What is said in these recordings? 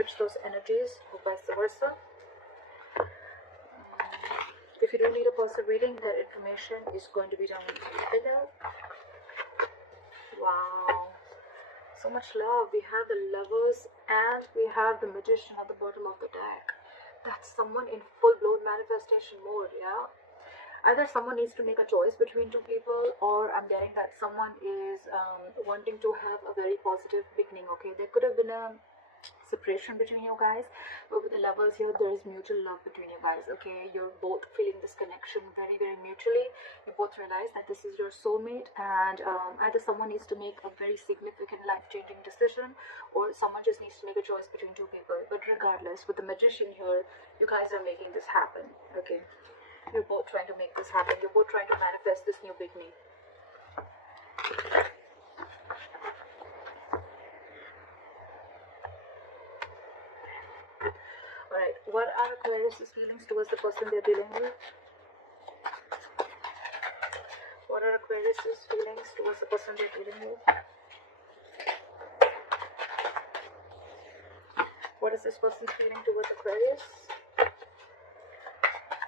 switch those energies or vice versa. If you don't need a personal reading, that information is going to be down below. Wow. So much love. We have the Lovers and we have the Magician at the bottom of the deck. That's someone in full-blown manifestation mode, yeah? Either someone needs to make a choice between two people, or I'm getting that someone is wanting to have a very positive beginning, okay? There could have been a separation between you guys, but with the Lovers here, there is mutual love between you guys, okay? You're both feeling this connection very, very mutually. You both realize that this is your soulmate, and either someone needs to make a very significant life-changing decision, or someone just needs to make a choice between two people. But regardless, with the Magician here, you guys are making this happen, okay? You're both trying to make this happen. You're both trying to manifest this new beginning. Alright, what are Aquarius' feelings towards the person they're dealing with? What are Aquarius' feelings towards the person they're dealing with? What is this person's feeling towards Aquarius?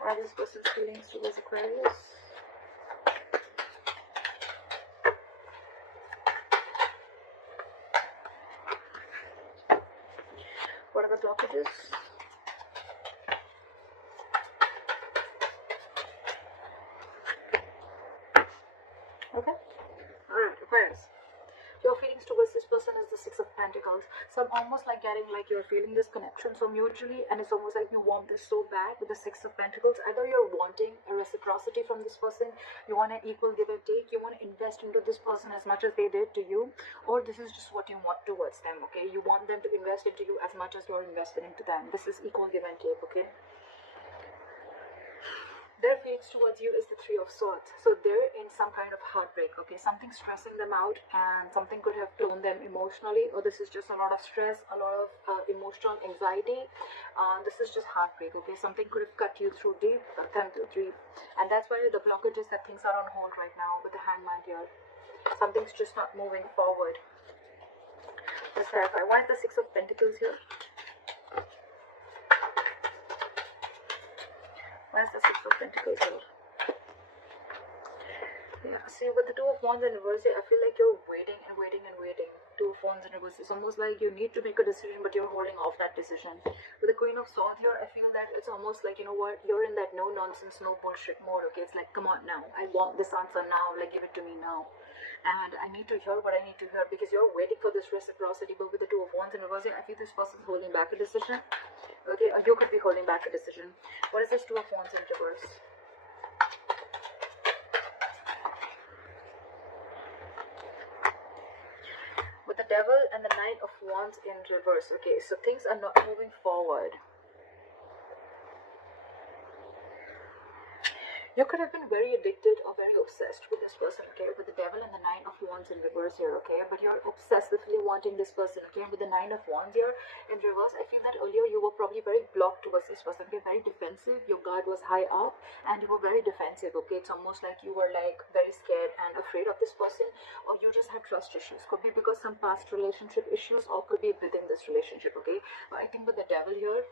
What are this person's feelings towards Aquarius? What are the blockages? Okay. Alright, Aquarius. Your feelings towards this person is the Six of Pentacles. So I'm almost like getting like you're feeling this connection so mutually, and it's almost like you want this so bad with the Six of Pentacles. Either you're wanting a reciprocity from this person, you want an equal give and take, you want to invest into this person as much as they did to you, or this is just what you want towards them, okay? You want them to invest into you as much as you're invested into them. This is equal give and take, okay? Their feelings towards you is the Three of Swords. So they're in some kind of heartbreak, okay? Something stressing them out, and something could have blown them emotionally, or this is just a lot of stress, a lot of emotional anxiety. This is just heartbreak, okay? Something could have cut you through deep, and that's why the blockage is that things are on hold right now with the Hangman here. Something's just not moving forward. Let's clarify. Why is the Six of Pentacles here? Why is the Six of Pentacles here? Yeah, see, with the Two of Wands in reverse, I feel like you're waiting and waiting and waiting. Two of Wands in reverse. It's almost like you need to make a decision, but you're holding off that decision. With the Queen of Swords here, I feel that it's almost like, you know what, you're in that no nonsense, no bullshit mode, okay? It's like, come on now. I want this answer now. Like, give it to me now. And I need to hear what I need to hear, because you're waiting for this reciprocity. But with the Two of Wands in reverse, I feel this person's holding back a decision. Okay, or you could be holding back a decision. What is this Two of Wands in reverse? With the Devil and the Knight of Wands in reverse. Okay, so things are not moving forward. You could have been very addicted or very obsessed with this person, okay? With the Devil and the Nine of Wands in reverse here, okay? But you're obsessively wanting this person, okay? With the Nine of Wands here in reverse, I feel that earlier you were probably very blocked towards this person, okay? Very defensive. Your guard was high up and you were very defensive, okay? It's almost like you were like very scared and afraid of this person, or you just had trust issues. Could be because some past relationship issues, or could be within this relationship, okay? But I think with the Devil here,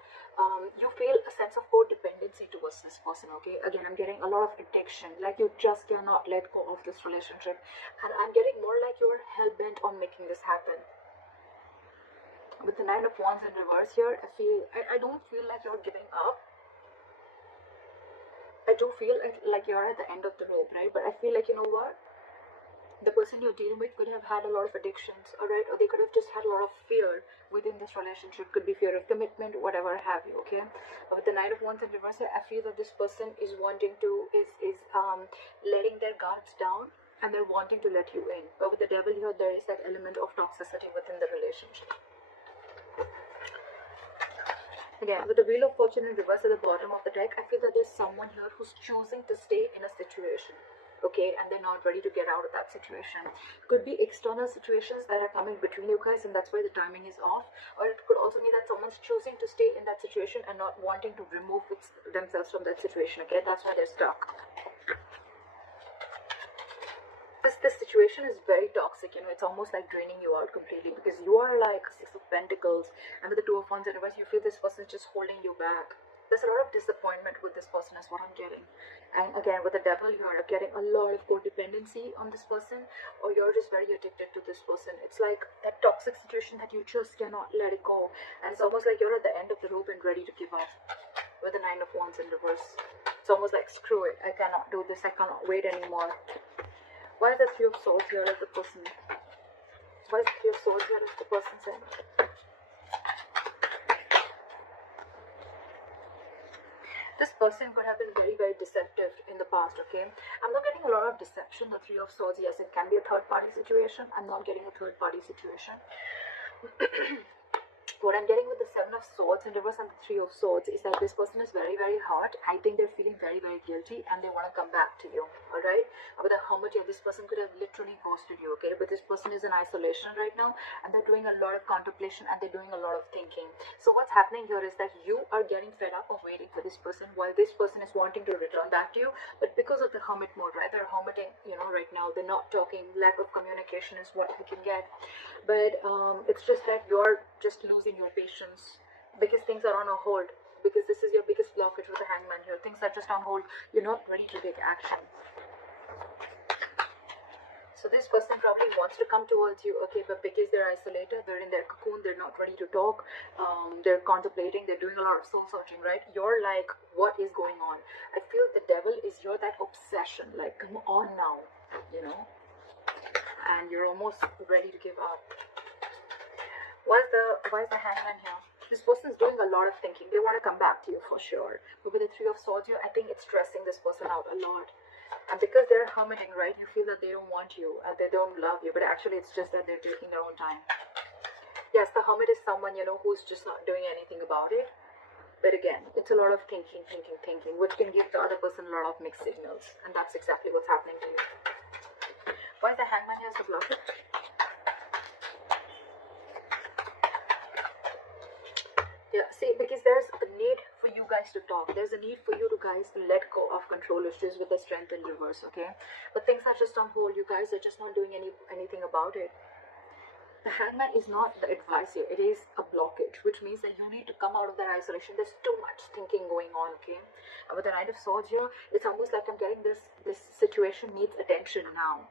you feel a sense of codependency towards this person, okay? Again, I'm getting a lot of addiction, like you just cannot let go of this relationship, and I'm getting more like you're hell-bent on making this happen. With the Nine of Wands in reverse here, I don't feel like you're giving up. I do feel like you're at the end of the rope, right? But I feel like, you know what, the person you're dealing with could have had a lot of addictions, alright, or they could have just had a lot of fear within this relationship. Could be fear of commitment, whatever have you, okay? But with the Knight of Wands in reverse, I feel that this person is wanting to, letting their guards down, and they're wanting to let you in. But with the Devil here, there is that element of toxicity within the relationship. Again, with the Wheel of Fortune in reverse at the bottom of the deck, I feel that there's someone here who's choosing to stay in a situation, okay, and they're not ready to get out of that situation. Could be external situations that are coming between you guys, and that's why the timing is off. Or it could also mean that someone's choosing to stay in that situation and not wanting to remove themselves from that situation, okay? That's why they're stuck. This this situation is very toxic, you know, it's almost like draining you out completely, because you are like Six of Pentacles, and with the Two of Wands in reverse, you feel this person is just holding you back. There's a lot of disappointment with this person is what I'm getting. And again, with the Devil, you're getting a lot of codependency on this person, or you're just very addicted to this person. It's like that toxic situation that you just cannot let it go, and it's almost like you're at the end of the rope and ready to give up. With the Nine of Wands in reverse, it's almost like, screw it, I cannot do this, I cannot wait anymore. Why is the Three of Swords here as the person? Why is the Three of Swords here as the person saying? This person could have been very, very deceptive in the past, okay? I'm not getting a lot of deception. The Three of Swords, yes, it can be a third-party situation. I'm not getting a third-party situation. What I'm getting with the Seven of Swords in reverse and the Three of Swords is that this person is very, very hurt. I think they're feeling very, very guilty, and they want to come back to you, alright? With the Hermit here, this person could have literally ghosted you, okay? But this person is in isolation right now, and they're doing a lot of contemplation, and they're doing a lot of thinking. So what's happening here is that you are getting fed up of waiting for this person, while this person is wanting to return back to you. But because of the Hermit mode, right? They're hermiting, you know, right now. They're not talking. Lack of communication is what we can get. But it's just that you're just losing your patience because things are on a hold, because this is your biggest blockage with the Hangman here. Things are just on hold. You're not ready to take action. So this person probably wants to come towards you, okay, but because they're isolated, they're in their cocoon, they're not ready to talk, they're contemplating, they're doing a lot of soul searching, right? You're like, what is going on? I feel the Devil is you're that obsession, like, come on now, you know, and you're almost ready to give up. Why is the Hangman here? This person's doing a lot of thinking. They want to come back to you for sure. But with the Three of Swords here, I think it's stressing this person out a lot. And because they're hermiting, right, you feel that they don't want you and they don't love you. But actually, it's just that they're taking their own time. Yes, the Hermit is someone, you know, who's just not doing anything about it. But again, it's a lot of thinking, which can give the other person a lot of mixed signals. And that's exactly what's happening to you. Why is the Hangman here as the blockage? Yeah, see, because there's a need for you guys to talk. There's a need for you to guys to let go of control issues with the Strength in reverse, okay? But things are just on hold. You guys are just not doing anything about it. The Hangman is not the advice here. It is a blockage, which means that you need to come out of that isolation. There's too much thinking going on, okay? And with the Knight of Swords here, it's almost like I'm getting this situation needs attention now.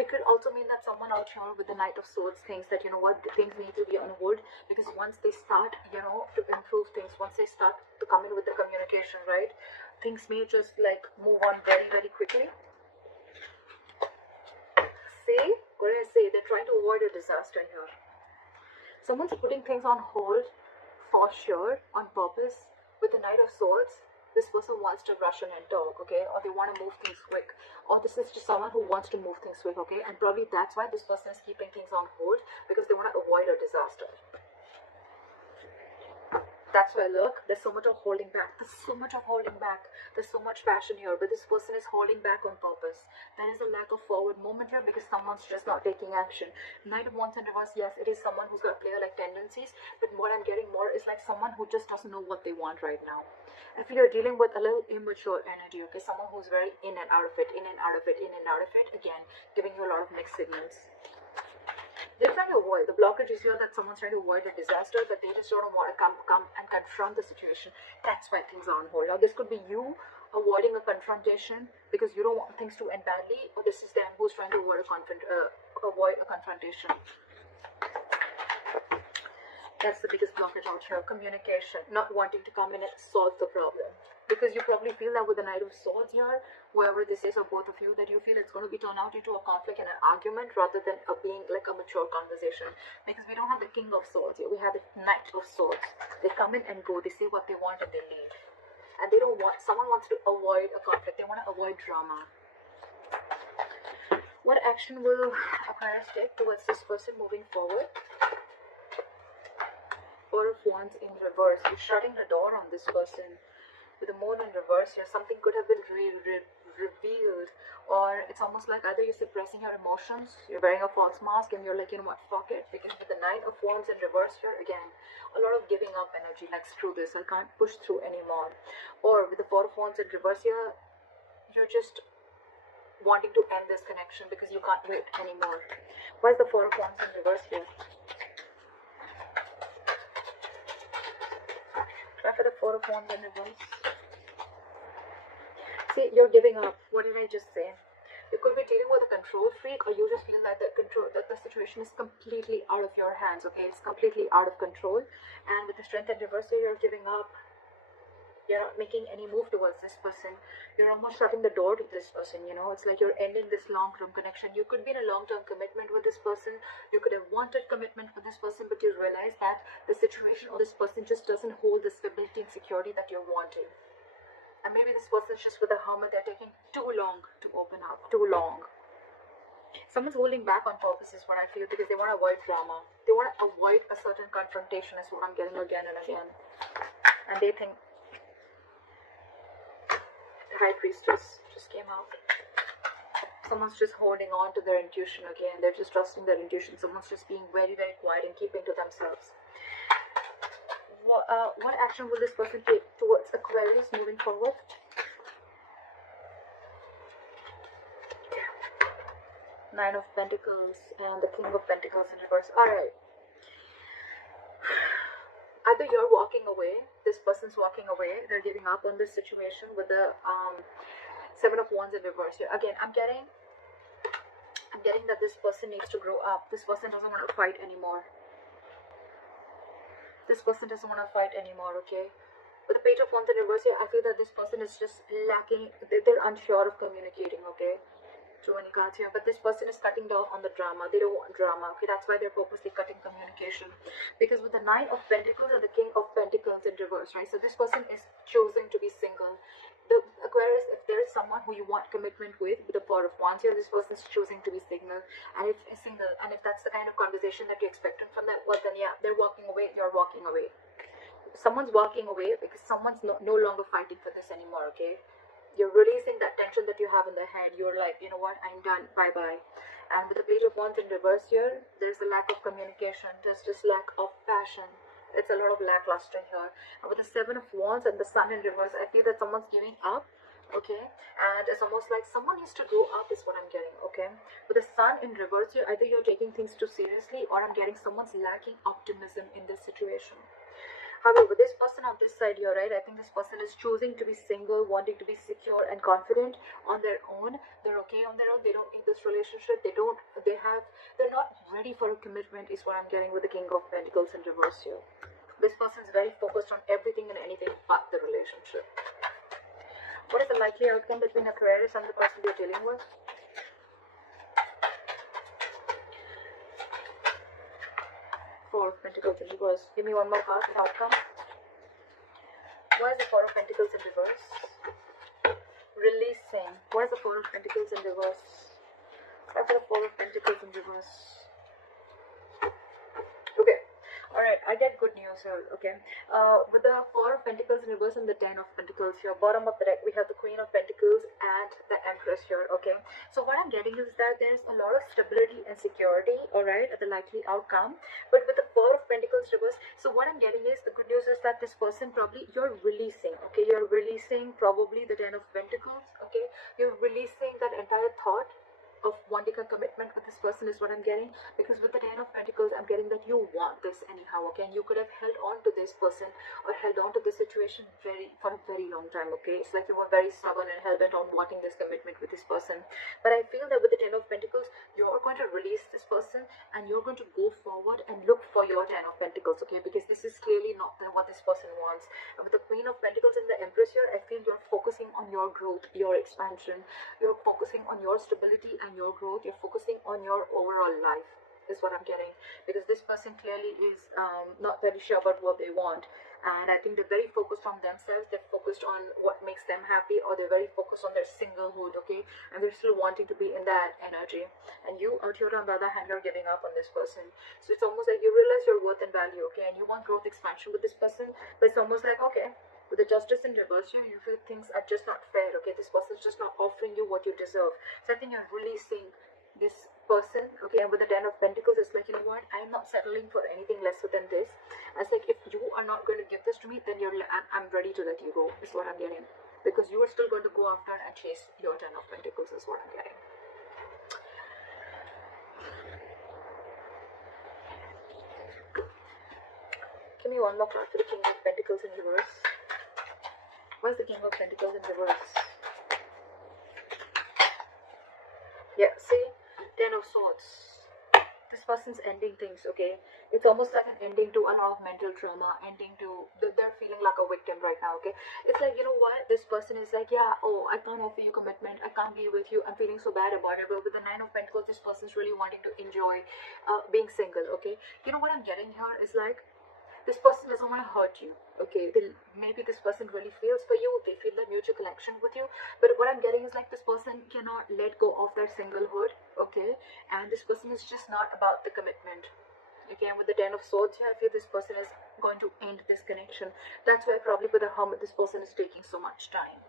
It could also mean that someone out here with the Knight of Swords thinks that, you know what, things need to be on hold, because once they start, you know, to improve things, once they start to come in with the communication, right, things may just like move on very, very quickly. See, what did I say? They're trying to avoid a disaster here. Someone's putting things on hold for sure, on purpose. With the Knight of Swords, this person wants to rush in and talk, okay, or they want to move things quick, or this is just someone who wants to move things quick, okay, and probably that's why this person is keeping things on hold, because they want to avoid a disaster. That's why, look, there's so much of holding back. There's so much of holding back. There's so much passion here, but this person is holding back on purpose. There is a lack of forward movement here because someone's just not taking action. Knight of Wands in reverse, yes, it is someone who's got player-like tendencies, but what I'm getting more is like someone who just doesn't know what they want right now. I feel you're dealing with a little immature energy, okay? Someone who's very in and out of it, in and out of it, in and out of it. Again, giving you a lot of mixed signals. They're trying to avoid. The blockage is here that someone's trying to avoid a disaster, but they just don't want to come and confront the situation. That's why things are on hold. Now, this could be you avoiding a confrontation because you don't want things to end badly, or this is them who's trying to avoid a confrontation. That's the biggest blockage out here. Communication, not wanting to come in and solve the problem. Because you probably feel that with the Knight of Swords here, whoever this is or both of you, that you feel it's going to be turned out into a conflict and an argument rather than being like a mature conversation. Because we don't have the King of Swords here. We have the Knight of Swords. They come in and go. They say what they want and they leave. And they don't want, someone wants to avoid a conflict. They want to avoid drama. What action will Aquarius take towards this person moving forward? Four of Wands in reverse. You're shutting the door on this person. With the Moon in reverse here, something could have been revealed, or it's almost like either you're suppressing your emotions, you're wearing a false mask, and you're like, you know what, fuck it. Because with the Nine of Wands in reverse here, again, a lot of giving up energy, like screw this, I can't push through anymore. Or with the Four of Wands in reverse here, you're just wanting to end this connection because you can't wait anymore. Why is the Four of Wands in reverse here? Try for the Four of Wands in reverse. See, you're giving up. What did I just say? You could be dealing with a control freak, or you just feel that the situation is completely out of your hands, okay? It's completely out of control. And with the Strength in reverse, you're giving up. You're not making any move towards this person. You're almost shutting the door to this person, you know? It's like you're ending this long-term connection. You could be in a long-term commitment with this person. You could have wanted commitment with this person, but you realize that the situation or this person just doesn't hold the stability and security that you're wanting. And maybe this person's just with a Hermit. They're taking too long to open up. Too long. Someone's holding back on purpose is what I feel, because they want to avoid drama. They want to avoid a certain confrontation is what I'm getting again and again. And they think the High Priestess just came out. Someone's just holding on to their intuition again. They're just trusting their intuition. Someone's just being very, very quiet and keeping to themselves. What action will this person take towards Aquarius moving forward? Nine of Pentacles and the King of Pentacles in reverse. Alright. Either you're walking away, this person's walking away, they're giving up on this situation with the Seven of Wands in reverse here. Again, I'm getting that this person needs to grow up. This person doesn't want to fight anymore. This person doesn't want to fight anymore, okay? With the Page of Wands in reverse here, I feel that this person is just lacking, they're unsure of communicating, okay? Too many cards here, but this person is cutting down on the drama. They don't want drama, okay? That's why they're purposely cutting communication. Because with the Nine of Pentacles and the King of Pentacles in reverse, right? So this person is choosing to be single. The Aquarius, if there is someone who you want commitment with the Four of Wands here, this person is choosing to be single. And if that's the kind of conversation that you're expecting from that, well then yeah, they're walking away, you're walking away. Someone's walking away because someone's no longer fighting for this anymore, okay? You're releasing that tension that you have in the head. You're like, you know what, I'm done, bye-bye. And with the Page of Wands in reverse here, there's a lack of communication. There's just lack of passion. It's a lot of lackluster here. And with the Seven of Wands and the Sun in reverse, I feel that someone's giving up, okay? And it's almost like someone needs to grow up is what I'm getting, okay? With the Sun in reverse here, either you're taking things too seriously, or I'm getting someone's lacking optimism in this situation. However, this person on this side here, right, I think this person is choosing to be single, wanting to be secure and confident on their own. They're okay on their own. They don't need this relationship. They're not ready for a commitment is what I'm getting with the King of Pentacles in reverse here. This person is very focused on everything and anything but the relationship. What is the likely outcome between Aquarius and the person you're dealing with? Four of Pentacles in reverse. Give me one more card. Outcome. Why is the Four of Pentacles in reverse? Releasing. Why is the Four of Pentacles in reverse? Why is the Four of Pentacles in reverse? Okay. Alright, I get good news here, okay? With the Four of Pentacles in reverse and the Ten of Pentacles here, bottom of the deck, we have the Queen of Pentacles and the Empress here, okay? So what I'm getting is that there's a lot of stability and security, alright, at the likely outcome. But with the Four of Pentacles reverse, so what I'm getting is, the good news is that this person probably, you're releasing, okay? You're releasing probably the Ten of Pentacles, okay? You're releasing that entire thought of wanting a commitment with this person is what I'm getting, because with the Ten of Pentacles I'm getting that you want this anyhow, okay? And you could have held on to this person or held on to this situation for a very long time, okay? It's like you were very stubborn and hell-bent on wanting this commitment with this person. But I feel that with the Ten of Pentacles, you're going to release this person and you're going to go forward and look for your Ten of Pentacles, okay? Because this is clearly not what this person wants. And with the Queen of Pentacles and the Empress here, I feel you're focusing on your growth, your expansion. You're focusing on your stability and your growth. You're focusing on your overall life is what I'm getting, because this person clearly is not very sure about what they want, and I think they're very focused on themselves. They're focused on what makes them happy, or they're very focused on their singlehood, okay? And they're still wanting to be in that energy, and you out here on the other hand, you're giving up on this person. So it's almost like you realize your worth and value, okay? And you want growth, expansion with this person, but it's almost like, okay, with the Justice in reverse here, you feel things are just not fair, okay? This person's just not offering you what you deserve. So I think you're releasing this person, okay? And with the Ten of Pentacles, it's like, you know what, I'm not settling for anything lesser than this. It's like, if you are not going to give this to me, then I'm ready to let you go, is what I'm getting. Because you are still going to go after and chase your 10 of Pentacles is what I'm getting. Give me one more card for the King of Pentacles in reverse. Why is the King of Pentacles in reverse? Yeah, see? 10 of Swords. This person's ending things, okay? It's almost like an ending to a lot of mental trauma, ending to, they're feeling like a victim right now, okay? It's like, you know what? This person is like, yeah, oh, I can't offer you commitment. I can't be with you. I'm feeling so bad about it. But with the 9 of Pentacles, this person's really wanting to enjoy being single, okay? You know what I'm getting here is like, this person doesn't want to hurt you, okay? Maybe this person really feels for you. They feel that mutual connection with you. But what I'm getting is like this person cannot let go of their singlehood, okay? And this person is just not about the commitment. Okay, and with the 10 of Swords here, I feel this person is going to end this connection. That's why probably with the Hermit, this person is taking so much time.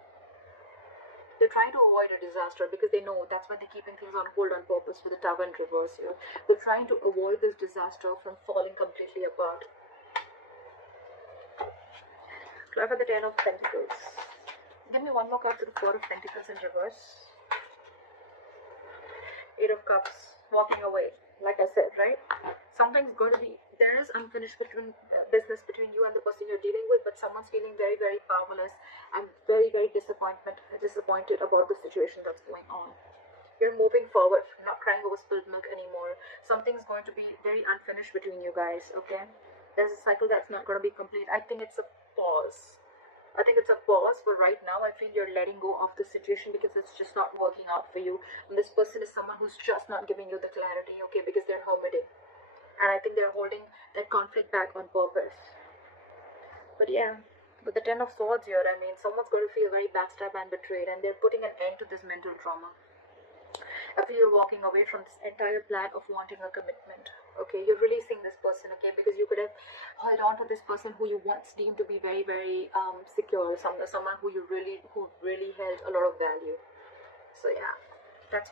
They're trying to avoid a disaster because they know that's why they're keeping things on hold on purpose with the Tower in reverse here. They're trying to avoid this disaster from falling completely apart. Card for the 10 of Pentacles. Give me one more card for the 4 of Pentacles in reverse. 8 of Cups. Walking away. Like I said, right? Something's going to be, there is unfinished business between you and the person you're dealing with, but someone's feeling very, very powerless and very, very disappointed about the situation that's going on. You're moving forward, not crying over spilled milk anymore. Something's going to be very unfinished between you guys, okay? There's a cycle that's not going to be complete. I think it's a pause. I think it's a pause, but right now I feel you're letting go of the situation because it's just not working out for you. And this person is someone who's just not giving you the clarity, okay, because they're hermiting. And I think they're holding that conflict back on purpose. But yeah, with the 10 of Swords here, I mean, someone's going to feel very backstabbed and betrayed, and they're putting an end to this mental trauma. I feel you're walking away from this entire plan of wanting a commitment. Okay, you're releasing this person, okay, because you could have held on to this person who you once deemed to be very, very secure, someone who really held a lot of value. So yeah, that's